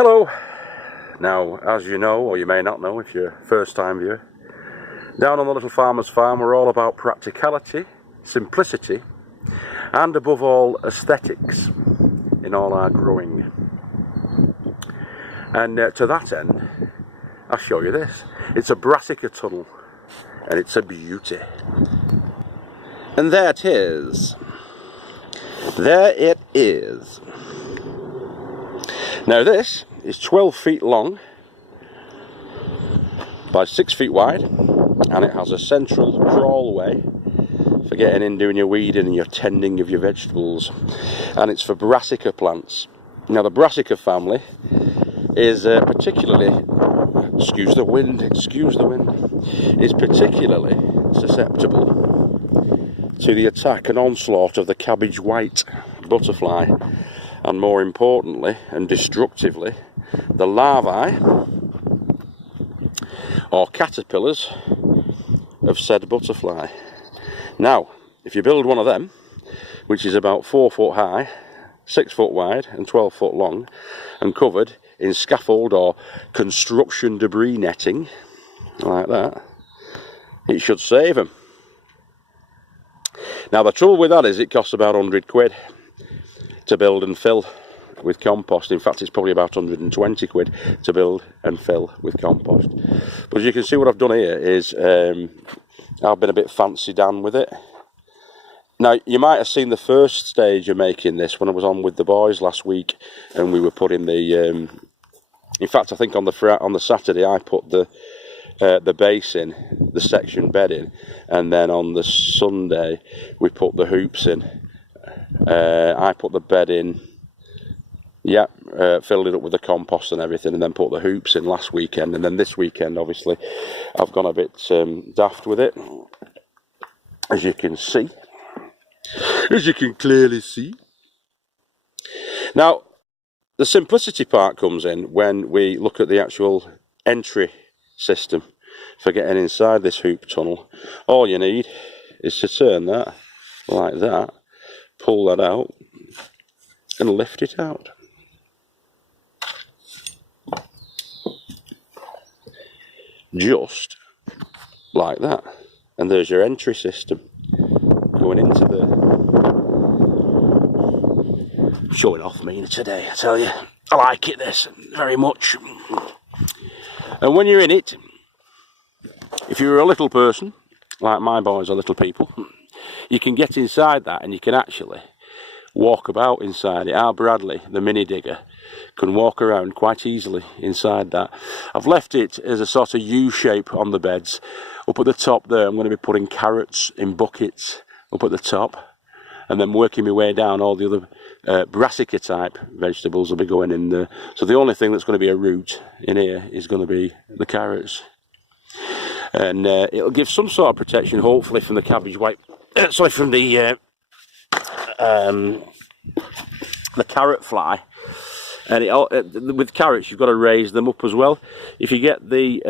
Hello. Now, as you know, or you may not know if you're a first-time viewer, down on the Little Farmer's Farm we're all about practicality, simplicity, and above all, aesthetics in all our growing. And to that end, I'll show you this. It's a Brassica tunnel, and it's a beauty. And there it is. There it is. Now this is 12 feet long by 6 feet wide, and it has a central crawlway for getting in, doing your weeding and your tending of your vegetables, and it's for Brassica plants. Now the Brassica family is particularly, excuse the wind, is particularly susceptible to the attack and onslaught of the cabbage white butterfly, and more importantly and destructively, the larvae or caterpillars of said butterfly. Now, if you build one of them, which is about 4 foot high, 6 foot wide and 12 foot long, and covered in scaffold or construction debris netting, like that, it should save them. Now the trouble with that is it costs about 100 quid to build and fill with compost. In fact, it's probably about 120 quid to build and fill with compost. But as you can see, what I've done here is I've been a bit fancy Dan with it. Now, you might have seen the first stage of making this when I was on with the boys last week, and we were putting the in fact, I think on the Saturday I put the base in, the section bed in, and then on the Sunday we put the hoops in. I put the bed in, filled it up with the compost and everything, and then put the hoops in last weekend. And then this weekend, obviously, I've gone a bit daft with it, as you can see, as you can clearly see. Now, the simplicity part comes in when we look at the actual entry system for getting inside this hoop tunnel. All you need is to turn that like that, pull that out and lift it out. Just like that. And there's your entry system going into the... Showing off me today, I tell you. I like it, this, very much. And when you're in it, if you're a little person, like my boys are little people, you can get inside that and you can actually walk about inside it. Our Bradley, the mini digger, can walk around quite easily inside that. I've left it as a sort of U shape on the beds. Up at the top there, I'm going to be putting carrots in buckets up at the top, and then working my way down. All the other Brassica type vegetables will be going in there. So the only thing that's going to be a root in here is going to be the carrots. And it'll give some sort of protection, hopefully, from the cabbage white. Sorry, from the carrot fly. And with carrots, you've got to raise them up as well. If you get the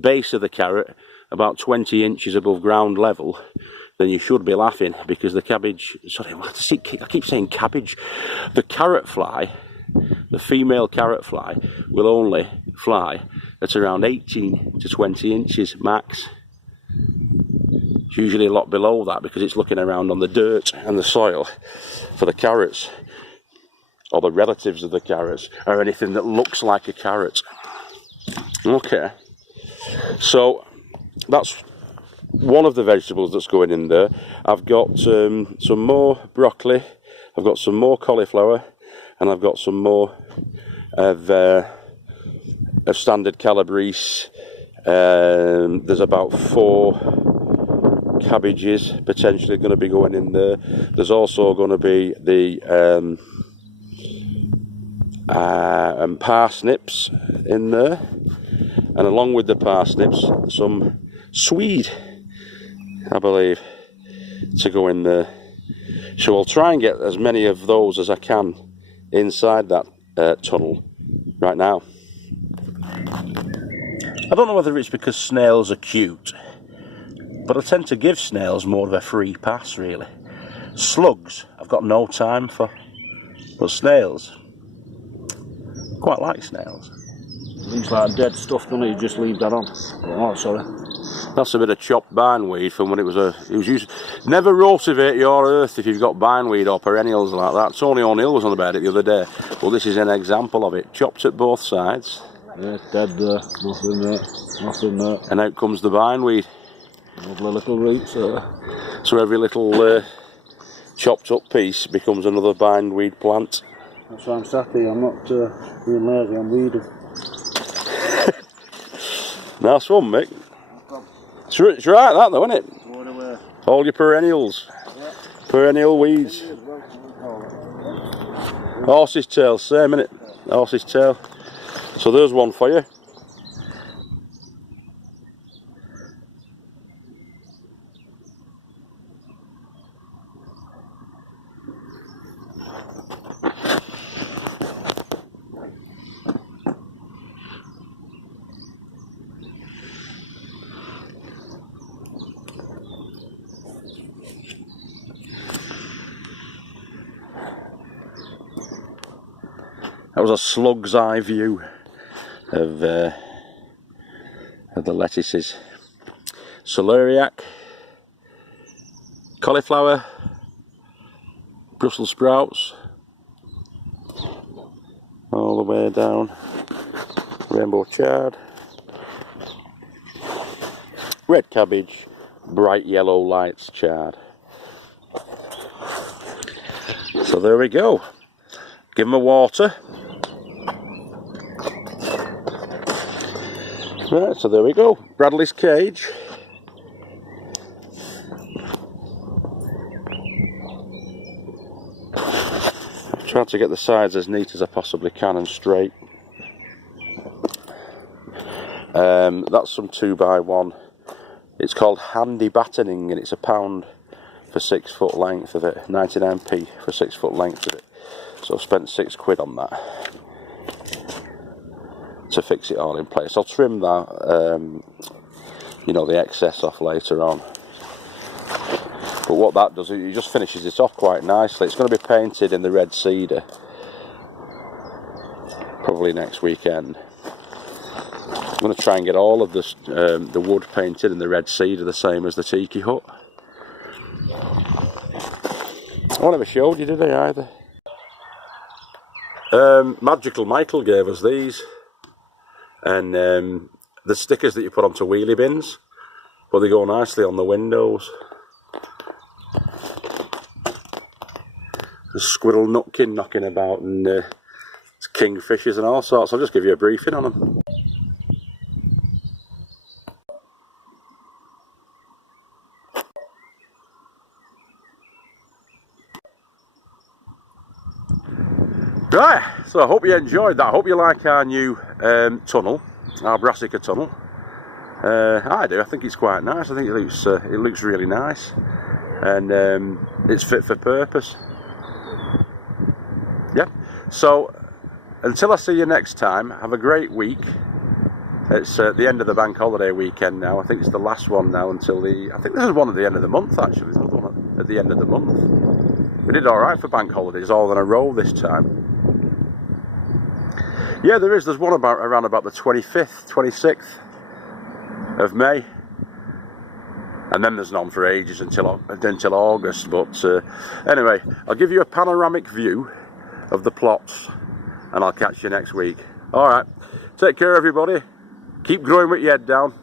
base of the carrot about 20 inches above ground level, then you should be laughing, because the cabbage, sorry, I keep saying cabbage. The carrot fly, the female carrot fly, will only fly at around 18 to 20 inches max. It's usually a lot below that because it's looking around on the dirt and the soil for the carrots, or the relatives of the carrots, or anything that looks like a carrot. Okay, so that's one of the vegetables that's going in there. I've got some more broccoli, I've got some more cauliflower, and I've got some more of standard calabrese. There's about 4 cabbages potentially going to be going in there. There's also going to be the parsnips in there, and along with the parsnips, some swede, I believe, to go in there. So I'll try and get as many of those as I can inside that tunnel right now. I don't know whether it's because snails are cute, but I tend to give snails more of a free pass, really. Slugs I've got no time for, but snails, Quite like snails. Looks like dead stuff, doesn't it? You just leave that on. Oh, sorry. That's a bit of chopped bindweed from when it was used. Never rotivate your earth if you've got bindweed or perennials like that. Tony O'Neill was on about it the other day. Well, this is an example of it. Chopped at both sides. Yeah, dead there. Nothing there. Nothing there. And out comes the bindweed. Lovely little roots there. So every little chopped up piece becomes another bindweed plant. That's why I'm sat here. I'm not being lazy, I'm weeding. Nice one, Mick. It's right, that though, isn't it? Throw it away. All your perennials. Yeah. Perennial weeds. Horse's tail, same, innit? Horse's tail. So there's one for you. That was a slug's eye view of the lettuces. Celeriac, cauliflower, Brussels sprouts, all the way down, rainbow chard, red cabbage, bright yellow lights chard. So there we go. Give them a water. Right, so there we go. Bradley's cage. I've tried to get the sides as neat as I possibly can and straight. That's some 2x1. It's called handy battening and it's £1 for 6 foot length of it. 99p for 6 foot length of it. So I've spent £6 on that to fix it all in place. I'll trim that, you know, the excess off later on. But what that does, it just finishes it off quite nicely. It's going to be painted in the red cedar, probably next weekend. I'm going to try and get all of this, the wood painted in the red cedar, the same as the tiki hut. I never showed you, did I, either? Magical Michael gave us these. And the stickers that you put onto wheelie bins, but they go nicely on the windows. There's squirrel nutkin knocking about and kingfishers and all sorts. I'll just give you a briefing on them. Right, so I hope you enjoyed that. I hope you like our new tunnel, our Brassica tunnel. I do. I think it's quite nice. I think it looks really nice, and it's fit for purpose. Yeah. So until I see you next time, have a great week. It's the end of the bank holiday weekend now. I think it's the last one now until the. I think this is one at the end of the month actually. There's another one at the end of the month. We did all right for bank holidays, all in a row this time. Yeah, there's one around about the 25th, 26th of May, and then there's none for ages until August. But anyway, I'll give you a panoramic view of the plots, and I'll catch you next week. All right, take care, everybody. Keep growing with your head down.